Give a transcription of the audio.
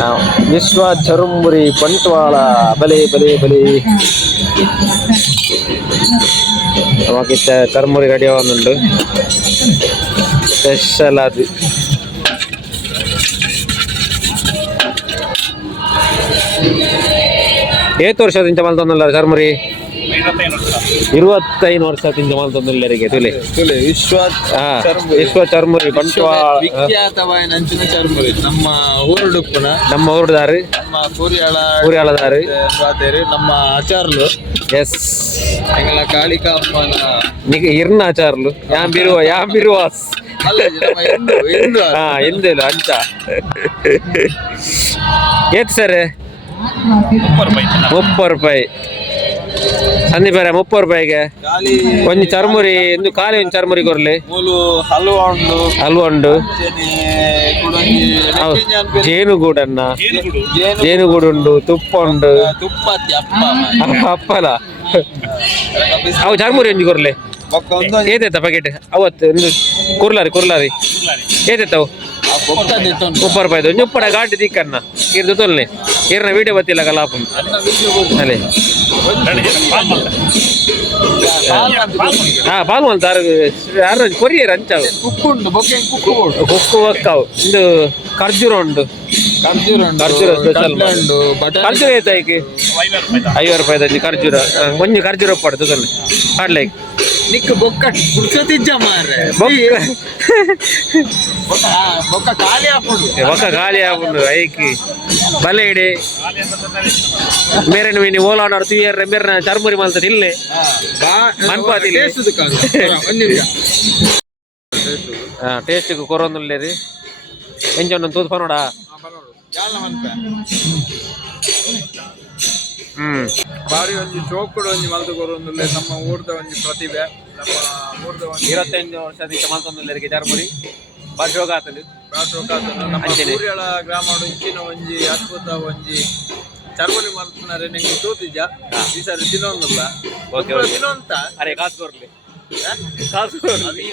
ಆ, ವಿಶ್ವ ಚರುಂಬುರಿ ಬಂಟ್ವಾಳ ಬಲೆ ಬಲೆ ಬಲೆ നമുക്ക് ചർമുറി കടിയാവുന്നുണ്ട് സ്പെഷ്യൽ അത് ಏತ್ ವರ್ಷದಿಂದ ಮಲ್ತೊಂದಲ್ಲ ಚರ್ಮುರಿ ಇರುವತ್ತೈದು ವರ್ಷದಿಂದ ವರ್ಷ. ತುಲಿ. ತುಲೆ ವಿಶ್ವ ಹಾ ವಿಶ್ವ ವಿಶ್ವ ಚರ್ಮುರಿ ಬಂಟ್ವಾಳ ವಿಖ್ಯಾತವಾದ ನಂಚಿನ ಚರ್ಮುರಿ. ನಮ್ಮ ಊರುಡುಪ್ಪುನ ನಮ್ಮ ಊರ್ದಾರು ನಮ್ಮ ಕೂರಿಯಾಳ ನಮ್ಮ ಆಚಾರ್ಲು. ಎಸ್. ಎಂಗಳ ಕಾಳಿಕಾ ಅಮ್ಮನ ನಿಗ ಇರ್ನ ಆಚಾರ್ಲು. ಯಾಮ್ ಬಿರುವ ಎಂದು ಹಾ ಎಂದಿಲ್ಲ ಅಂಚ. ಏತ್ ಸರ್? ಮುಪ್ಪ ರೂಪಾಯಿ. ಸಂದೀಪ್ ಬೇರೆ ರೂಪಾಯಿಗೆ. ಖಾಲಿ ಒಂದು ಚರ್ಮುರಿ ಒಂದು ಖಾಲಿ ಒಂದು ಚರ್ಮುರಿ ಕೊರ್ಲಿ ಮೂಲು ಹಲ್ವಾ ಉಂಡು. ಹಲ್ವ ಉಂಡು ಚೇನೆ ಕುಡಂಜಿ ಹೌದು. ನೆಕ್ಕಿಂಜಿ ಜೇನುಗೂಡನ್ನ. ಜೇನು ಜೇನುಗೂಡು ಉಂಡು ತುಪ್ಪ ಉಂಡು ತುಪ್ಪ. ಅಪ್ಪಲ ಅವು ಚರ್ಮುರಿ ಒಂಜಿ ಕೊರ್ಲಿ ಏತೈತ ಪ್ಯಾಕೆಟ್ ಅವತ್ತು ಒಂದು ಕುರ್ಲಾರಿ ಕುರ್ಲಾರಿ. ಏತೈತವು. ಮುಪ್ಪತ್ತು ರೂಪಾಯಿದು. ಒಂದು ಉಪ್ಪಡ ಗಾಡಿ ದಿಕ್ಕನ್ನ. ಇರ್ದು ತೊಲ್ನೆ. ಇರ್ನ ವಿಡಿಯೋ ಬತ್ತಿಲ್ಲ ಕಲಾಪ. ಅನ್ನ ಹಾ ಪಾಲ್ ಮಲ್ತಾರು ಯಾರು ಕೊರಿಯರ್ ಅಂಚಾವು ಕುಕ್ಕು ಉಂಟು ಬೊಕ್ಕೆ ಕುಕ್ಕು ಕೊಕ್ಕು ಒಕ್ಕಾವು. ಇಂದು ಖರ್ಜೂರ ಉಂಡು ಖರ್ಜೂರ ಉಂಡು ಖರ್ಜೂರ ಸ್ಪೆಷಲ್ ಉಂಟು ಖರ್ಜೂರ ಏತಾಯ್ಕೆ ಐವತ್ತು ರೂಪಾಯಿ ಖರ್ಜೂರ. ಒಂಜಿ ಖರ್ಜೂರ ಪಡ್ದು ತೊಲ್ಲೆ ಆಡ್ಲೈಕ್ ನಿಕ್ ಬೊಕ್ಕ ಕುಡ್ಸೋತಿಜ್ಜ ಮಾರ್ರೆ ಬೊಕ್ಕ ಬೊಕ್ಕ ಆ, ಬೊಕ್ಕ ಖಾಲಿ ಹಾಕೊಂಡು ಒಕ್ಕ ಗಾಳಿ ಆಗುಂಡು ಐಕಿ ಬಲೆ ಇಡಿ ಮೇರೆ ಮೀನಿ ಓಲಾಡೋರು ತುಯ್ಯರ್ರೆ ಮೇರೆ ಚರ್ಮುರಿ ಮಲ್ತದ ಇಲ್ಲೇ ಮನ್ಪಾದಿಲ್ಲ. ಒಂದು ನಿಮಿಷ ಟೇಸ್ಟಿಗೆ ಕೊರೊಂದುಲ್ಲೆ ರೀ ಎಂಜೊಂದು ತೂತು ನೋಡ ಯಾಲ ಮನ್ಪೆ ಹ್ಮ್ ಬಾರಿ ಒಂಜಿ ಚೋಕುಡು ಒಂಜಿ ಮಲ್ತು ಕೊರೊಂದುಲ್ಲೆ ನಮ್ಮ ಊರ್ದ ಒಂಜಿ ಪ್ರತಿಭೆ. ನಮ್ಮ ಊರ್ದ ಒಂಜಿ ಇರತ್ತೈದು ವರ್ಷದಿಂದ ಮಲ್ತೊಂದುಲ್ಲರಿಗೆ ಬರ್ಜೋಗ ಆತಲು ರಾಷ್ಟ್ರಕಾತನು ನಮ್ಮ ಊರಿಯಳ ಗ್ರಾಮಡು ಇಂಚಿನ ಒಂಜಿ ಅದ್ಭುತ ಒಂಜಿ. ಚರ್ಮುರಿ ಮಲ್ತುನರೆ ನಿಂಗೆ ತೋತಿಜ್ಜ ಈ ಸರಿ ತಿನ್ನೊಂದಿಲ್ಲ ಓಕೆ ಓಕೆ. ತಿನ್ನೊಂತ? ಅರೆ ಕಾಸು ಕೊರ್ಲಿ ಕಾಸು ಕೊರ್ಲಿ